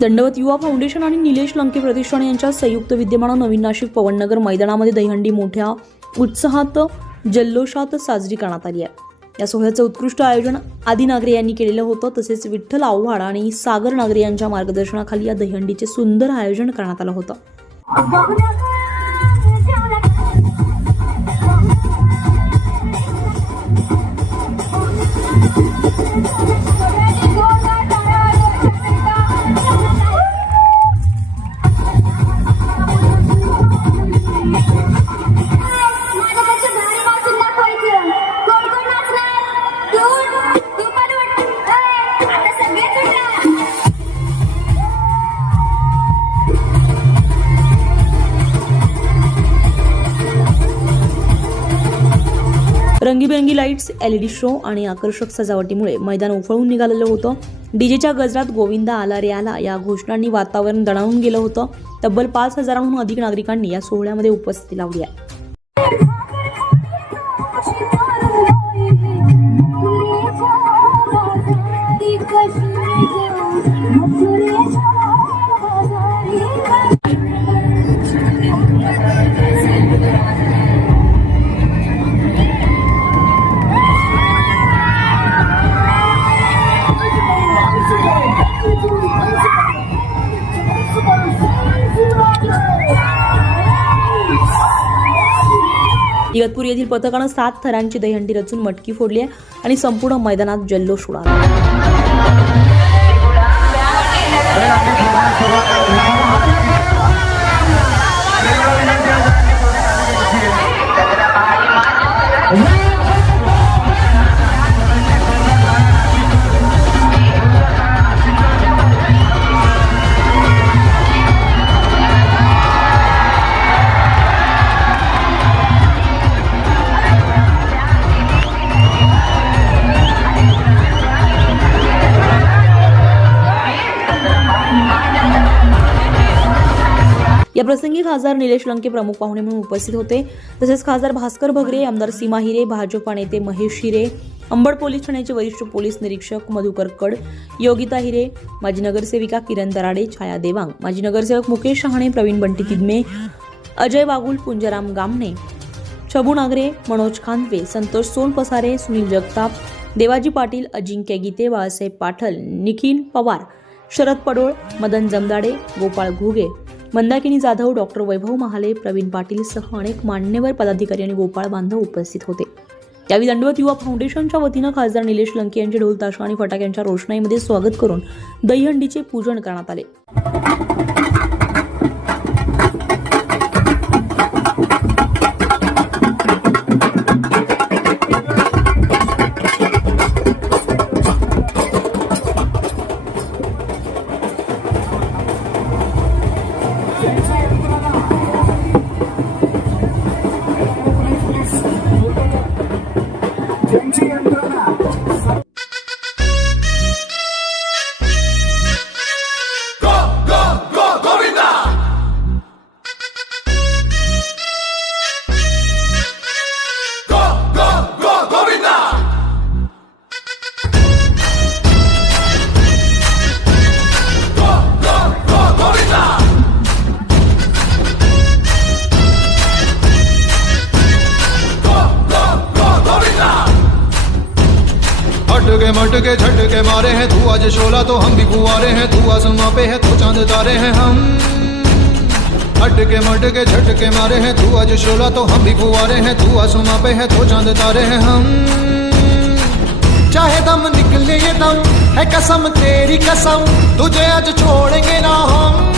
दंडवत युवा फाउंडेशन आणि निलेश लंके प्रतिष्ठान यांच्या संयुक्त विद्यमानं नवीन नाशिक पवननगर मैदानामध्ये दहीहंडी मोठ्या उत्साहात जल्लोषात साजरी करण्यात आली आहे. या सोहळ्याचं उत्कृष्ट आयोजन आदी नागरे यांनी केलेलं होतं. तसेच विठ्ठल आव्हाड आणि सागर नागरे यांच्या मार्गदर्शनाखाली या दहीहंडीचे सुंदर आयोजन करण्यात आलं होतं. रंगीबेरंगी लाईट्स एलईडी शो आणि आकर्षक सजावटीमुळे मैदान उफळून निघालेलं होतं. डीजेच्या गजरात गोविंदा आला रे आला या घोषणांनी वातावरण दणावून गेलं होतं. तब्बल पाच हजारांहून अधिक नागरिकांनी या सोहळ्यामध्ये उपस्थिती लावली आहे. इगतपुरी पथकानं सात थरांची दहीहंडी रचून मटकी फोडली आहे आणि संपूर्ण मैदानात जल्लोष उडाला. या प्रसंगी खासदार निलेश लंके प्रमुख पाहुणे म्हणून उपस्थित होते. तसेच खासदार भास्कर भगरे आमदार सीमा हिरे भाजपा नेते महेश हिरे अंबड पोलीस ठाण्याचे वरिष्ठ पोलीस निरीक्षक मधुकर कड योगिता हिरे माजी नगरसेविका किरण दराडे छाया देवांग माजी नगरसेवक मुकेश शहाणे प्रवीण बंटी किदमे अजय बागुल पुंजराम गामणे छबू नागरे मनोज खांदवे संतोष सोनपसारे सुनील जगताप देवाजी पाटील अजिंक्य गीते बाळासाहेब पाठल निखिल पवार शरद पडोळ मदन जमदाडे गोपाळ घुगे मंदाकिनी जाधव डॉक्टर वैभव महाले प्रवीण पाटील सह अनेक मान्यवर पदाधिकारी आणि गोपाळ बांधव उपस्थित होते. यावेळी दंडवत युवा फाउंडेशनच्या वतीनं खासदार निलेश लंके यांचे ढोलताशा आणि फटाक्यांच्या रोषणाईमध्ये स्वागत करून दहीहंडीचे पूजन करण्यात आले. मटके झटके मारे हैं, तू आज शोला तो हम भी कुआरे हैं, तू आसमां पे है तो चाँद तारे हैं, हम। हटके मटके, झटके मारे हैं, तू आज शोला तो हम भी कुआरे हैं, तू आसमां पे है तो चाँद तारे हैं, हम। चाहे दम निकले ये दम, है कसम तेरी कसम, तुझे आज छोड़ेंगे ना हम।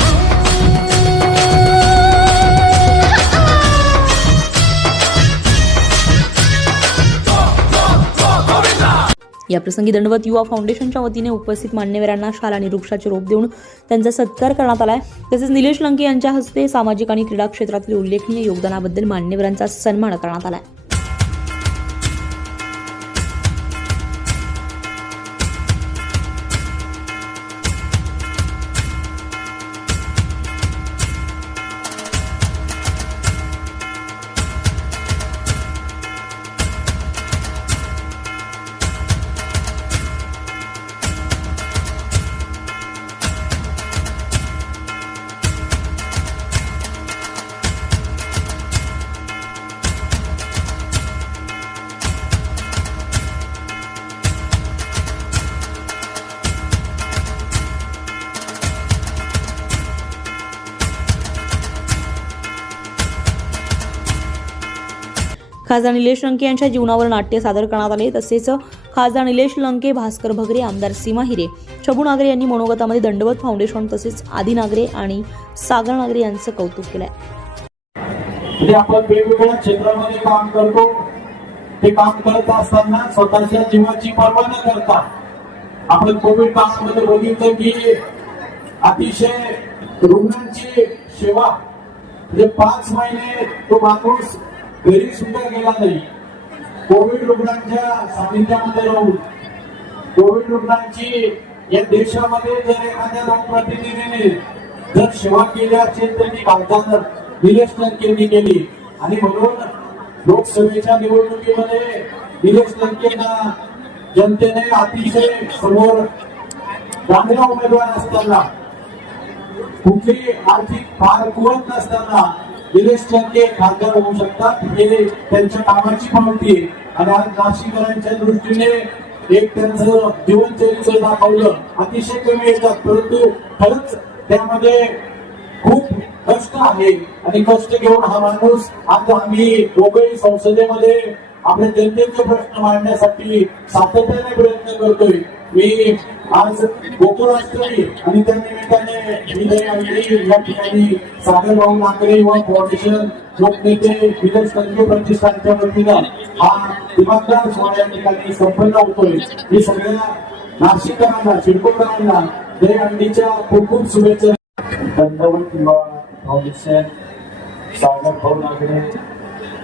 याप्रसंगी दंडवत युवा फाउंडेशनच्या वतीने उपस्थित मान्यवरांना शाल आणि वृक्षाचे रोप देऊन त्यांचा सत्कार करण्यात आलाय. तसेच निलेश लंके यांच्या हस्ते सामाजिक आणि क्रीडा क्षेत्रातील उल्लेखनीय योगदानाबद्दल मान्यवरांचा सन्मान करण्यात आलाय. खासदार निलेश लंके यांच्या जीवनावर नाट्य सादर करण्यात आले. तसेच खासदार निलेश लंके भास्कर भगरे आमदार सीमा हिरे छबू नागरे यांनी मनोगतामध्ये दंडवत फाउंडेशन तसेच आदी नागरे आणि सागर नागरे यांचं कौतुक केलंय. आपण वेगवेगळ्या क्षेत्रामध्ये काम करतो ते काम करत असताना स्वतःच्या जीवाची पर्वा न करता आपण कोविड काळामध्ये बघितलं की अतिशय रुग्णांची सेवा म्हणजे पाच महिने तो माणूस घरी सुद्धा गेला नाही. कोविड रुग्णांच्या सानिध्यामध्ये राहून कोविड रुग्णांची या देशामध्ये जर एखाद्या लोकप्रतिनिधीने जर सेवा केली असेल तर ती खासदार निलेश लंकेंनी केली आणि म्हणून लोकसभेच्या निवडणुकीमध्ये निलेश लंकेंना जनतेने अतिशय समोर चांगला उमेदवार असताना कुठली आर्थिक फार कुवत नसताना निलेश खासदार होऊ शकतात. हे त्यांच्या कामाची पावती आहे. आणि आज नाशिककरांच्या दृष्टीने एक त्यांचं जीवनचरित्र दाखवलं. अतिशय कमी येतात. परंतु खरंच त्यामध्ये खूप कष्ट आहे. आणि कष्ट घेऊन हा माणूस आता आम्ही दोघही संसदेमध्ये आपल्या जनतेचे प्रश्न मांडण्यासाठी सातत्याने प्रयत्न करतोय. मी आज गोकुळाष्टमी आणि त्या निमित्ताने विजय अंगडी या ठिकाणी सागरभाऊ नागरे युवा फाउंडेशन लोकनेते विजय संजीव प्रतिष्ठानच्या वतीनं हा दिमागदार सोहळा या ठिकाणी संपन्न होतोय. मी सगळ्या नाशिककरांना शिरपूरकरांना जय अंडीच्या खूप खूप शुभेच्छा दंडवत युवा फाउंडेशन सागर भाऊ नागरे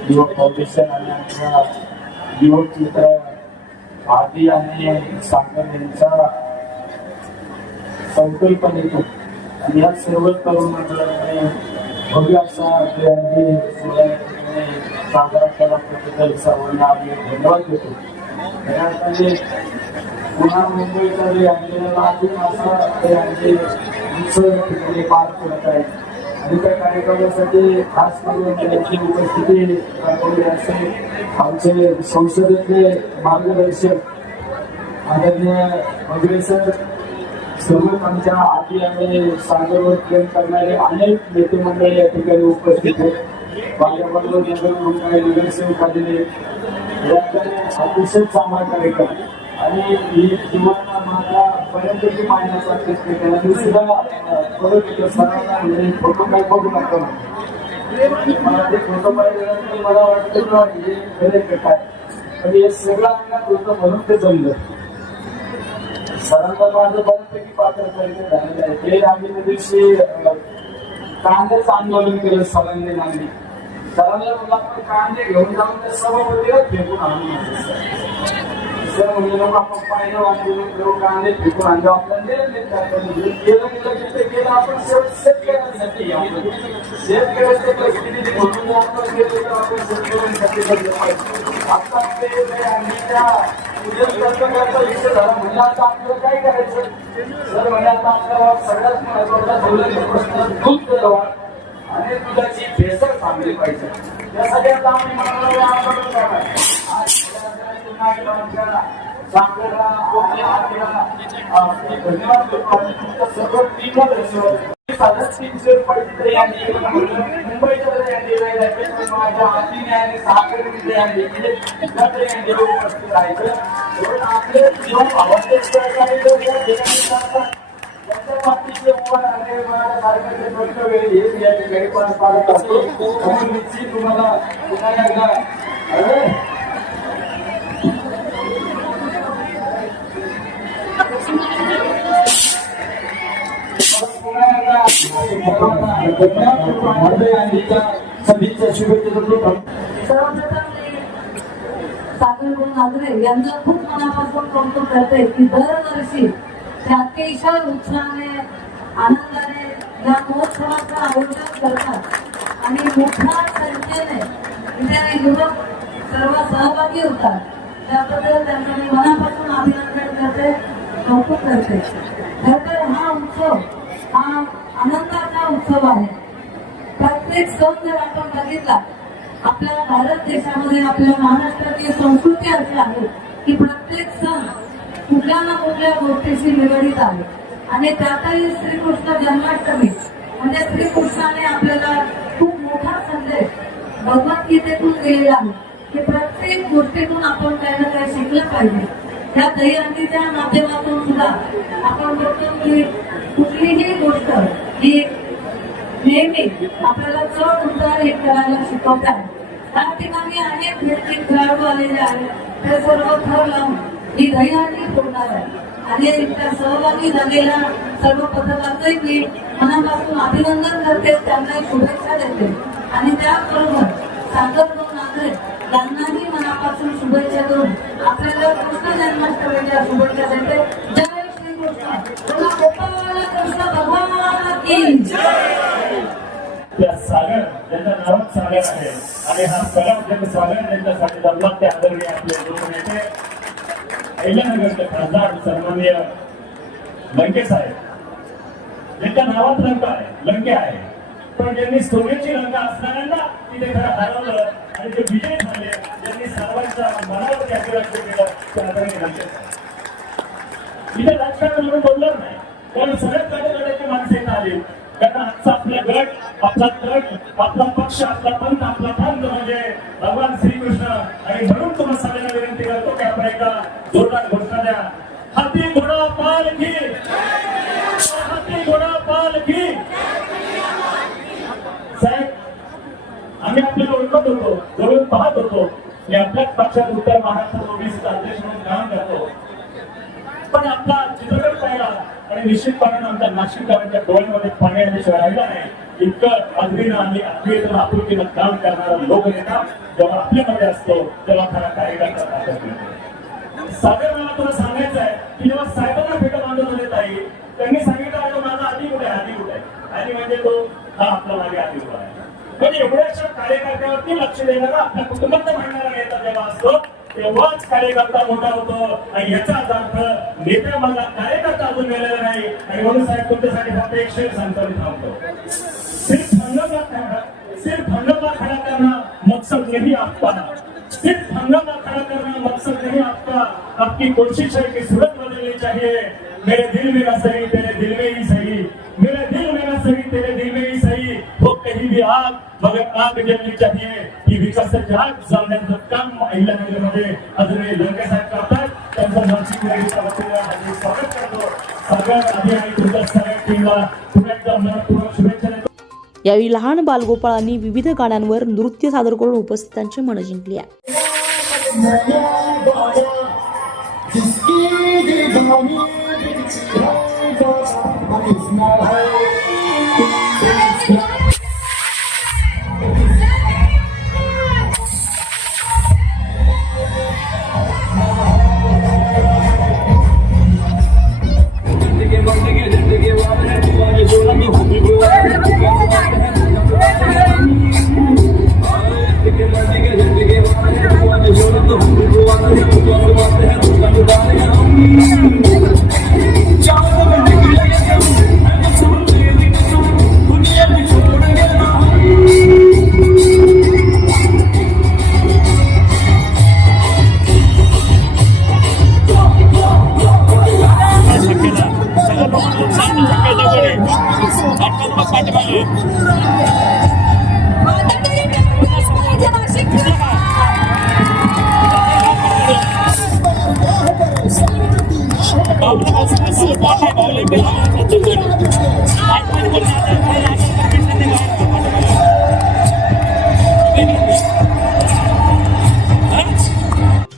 युवा फाउंडेशन आणि आमच्या युवक मित्र आधी आणि सागर यांच्या संकल्पनेतून आणि या सर्व तरुण मंडळाने भव्य असा जयंती साजरा केला त्याबद्दल सर्वांना आम्ही धन्यवाद देतो. या अर्थाने पुन्हा मुंबईचा जे आणलेला अजून असा ते आणले उत्सव ठिकाणी पार करत आहे. आणि त्या कार्यक्रमासाठी खास करून त्यांची उपस्थिती दाखवली असेल आमचे संसदेचे मार्गदर्शक आदरणीय अग्रेसर सर सोबत आमच्या आधी आणि सागरवर प्रेम करणारे अनेक नेते मंडळी या ठिकाणी उपस्थित आहेत. भाजपकडून नगर काही नगरसेवक आलेले अतिशय चांगला कार्यक्रम. आणि ही जीवन माझा बऱ्यापैकी मांडण्याचा प्रयत्न केला मी सुद्धा सरांना म्हणजे फोटो काय बघू नका मला ते फोटो पाहिल्यानंतर मला वाटतं ना हे खरे काय पण हे सगळं अंगात होतं म्हणून ते जमलं सरांना माझं बऱ्यापैकी पात्र झालेलं आहे ते आम्ही त्या दिवशी कांद्याचं आंदोलन केलं सरांनी नाही सरांना कांदे घेऊन जाऊन त्या सभापतीला फेकून आणून सर आपण पाहिलं आंदोलन कांदे फेकून आणलो आपल्याला गेलं तिथे आपण शेतकऱ्यांसाठी आपण शेतकऱ्याच्या म्हणून आपण गेलो तर आपण शेतकऱ्यांसाठी आता ते जे आम्हीच्या कर्तव्याचा विषय झाला म्हणजे आता आपल्याला काय करायचं सर म्हणजे आता आपल्याला सगळ्यात महत्त्वाचा प्रश्न दूध दरवाढ आणि दुधाची भेसळ थांबली पाहिजे या सगळ्या आम्ही म्हणालो करणार धन्यवाद माझ्या आपले तुम्हाला पुन्हा एकदा सभेच्या शुभेच्छा सर्वप्रथम मी सागर गुरु नागरे यांचं खूप मनापासून कौतुक करते की दरवर्षी ते अतिशय उत्साहाने आनंदाने या महोत्सवाचं आयोजन करतात आणि मोठ्या संख्येने इथे युवक सर्व सहभागी होतात त्याबद्दल त्यांचं मी मनापासून अभिनंदन करते कौतुक करते खरं तर हा उत्सव हा आनंदाचा उत्सव आहे. प्रत्येक सण जर आपण बघितला आपल्या भारत देशामध्ये आपल्या महाराष्ट्राची संस्कृती अशी आहे की प्रत्येक सण कुठल्या ना कुठल्या गोष्टीशी निगडीत आहे. आणि त्यातही श्रीकृष्ण जन्माष्टमी म्हणजे श्रीकृष्णाने आपल्याला खूप मोठा संदेश भगवद्गीतेतून दिलेला आहे की प्रत्येक गोष्टीतून आपण काही ना काही शिकलं पाहिजे. त्या दहीहंडीच्या माध्यमातून सुद्धा आपण बघतो की कुठलीही गोष्ट ही नेहमी आपल्याला चढ उतार हे करायला शिकवतात. त्या ठिकाणी अनेक व्यक्ती खेळाडू आलेले आहेत ते सर्व थर लावून ही दहीहंडी फोडणार आहे आणि त्या सहभागी झालेल्या सर्व पथकाचंही मी मनापासून अभिनंदन करते त्यांना शुभेच्छा देते. आणि त्याचबरोबर सागर दोन नागरे यांनाही मनापासून शुभेच्छा देऊन आपल्याला कृष्ण जन्माष्टमीच्या शुभेच्छा देते. जय श्री कृष्ण. कृष्ण भगवान. त्या सागर ज्यांचं नावच सागर आहे. आणि हा सगळा जग सागर ज्यांच्यासाठी जमला ते आदरणीय आपले दोन नेते. अहिल्यानगरचे खासदार सन्माननीय लंके साहेब. ज्यांच्या नावात आहे लंके आहे. पण ज्यांनी सोन्याची असणाऱ्यांना तिथे खरं हरवलं आणि ते विजय झाले. ज्यांनी सर्वांच्या मनावर राज्य केलं ते आदरणीय लंके साहेब. इथे राजकारण म्हणून बोलणार नाही. कारण सगळ्यात पाहिजे कारण आजचा आपला गट आपला तट आपला पक्ष आपला पंथ आपला पंथ म्हणजे भगवान श्रीकृष्ण. आणि म्हणून तुम्हाला सगळ्यांना विनंती करतो की आपण एकदा जोरदार घोषणा द्या. हाती घोडा पालखी हाती घोडा पालखी साहेब आम्ही आपल्याला ओळखत होतो जवळून पाहत होतो. आणि आपल्याच पक्षात उत्तर महाराष्ट्रात ओबीसी अध्यक्ष म्हणून काम करतो. पण आपला चित्रपट पाहिला आणि निश्चितपणे आमच्या नाशिककरांच्या डोळ्यामध्ये पाणी आल्याशिवाय राहिला नाही. इतकं अग्रीनं आणि आत्मीयतेनं आपुलकीनं काम करणारा लोकनेता जेव्हा आपल्यामध्ये असतो तेव्हा खरा कार्यकर्ता सागर मला तुला सांगायचं आहे की जेव्हा साहेबांना भेट बांधून होते आहे त्यांनी सांगितलं अगं माझा आधी कुठे आहे? आधी कुठे आणि म्हणजे तो हा आपला मागे आधी उभा आहे. म्हणजे एवढ्याशा कार्यकर्त्यावरती लक्ष देणारा आपल्या कुटुंबाचा म्हणणारा नेता जेव्हा असतो तेव्हाच कार्यकर्ता मोठा होतो. आणि याचाच अर्थ नेते मला कार्यकर्ता अजून मिळालेला नाही. आणि म्हणून साहेब तुमच्यासाठी फक्त एक शेर सांगतो मी थांबतो. सिर्फ हंगामा खड़ा सिर्फ हंगामा खड़ा करना मकसद नहीं आपका सिर्फ हंगामा खड़ा करना मकसद नहीं आपका आपकी कोशिश है कि सूरत बदलनी चाहिए मेरे दिल मेरा सही तेरे दिल में ही सही. मेरे दिल मेरा सही तेरे हो कहीं भी आग मगर आग जलनी चाहिए ही विकासाची आग जळण्याचं काम अहिल्यानगरमध्ये अजूनही लोके साहेब करतात त्यांचं मानसिक निगडीच्या वतीने हार्दिक स्वागत करतो सगळ्यात आधी आणि तुमच्या सगळ्या टीमला पुन्हा एकदा मनपूर्वक शुभेच्छा देतो यावेळी लहान बालगोपाळांनी विविध गाण्यांवर नृत्य सादर करून उपस्थितांची मनं जिंकली आहे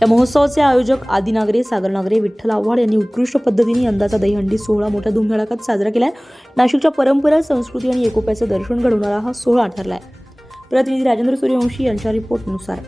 या महोत्सवाचे आयोजक आदिनागरे सागर नागरे विठ्ठल आव्हाड यांनी उत्कृष्ट पद्धतीने यंदाचा दहीहंडी सोहळा मोठ्या धुमधडाकात साजरा केलाय. नाशिकच्या परंपरा संस्कृती आणि एकोप्याचं दर्शन घडवणारा हा सोहळा ठरलाय प्रतिनिधी राजेंद्र सूर्यवंशी यांच्या रिपोर्टनुसार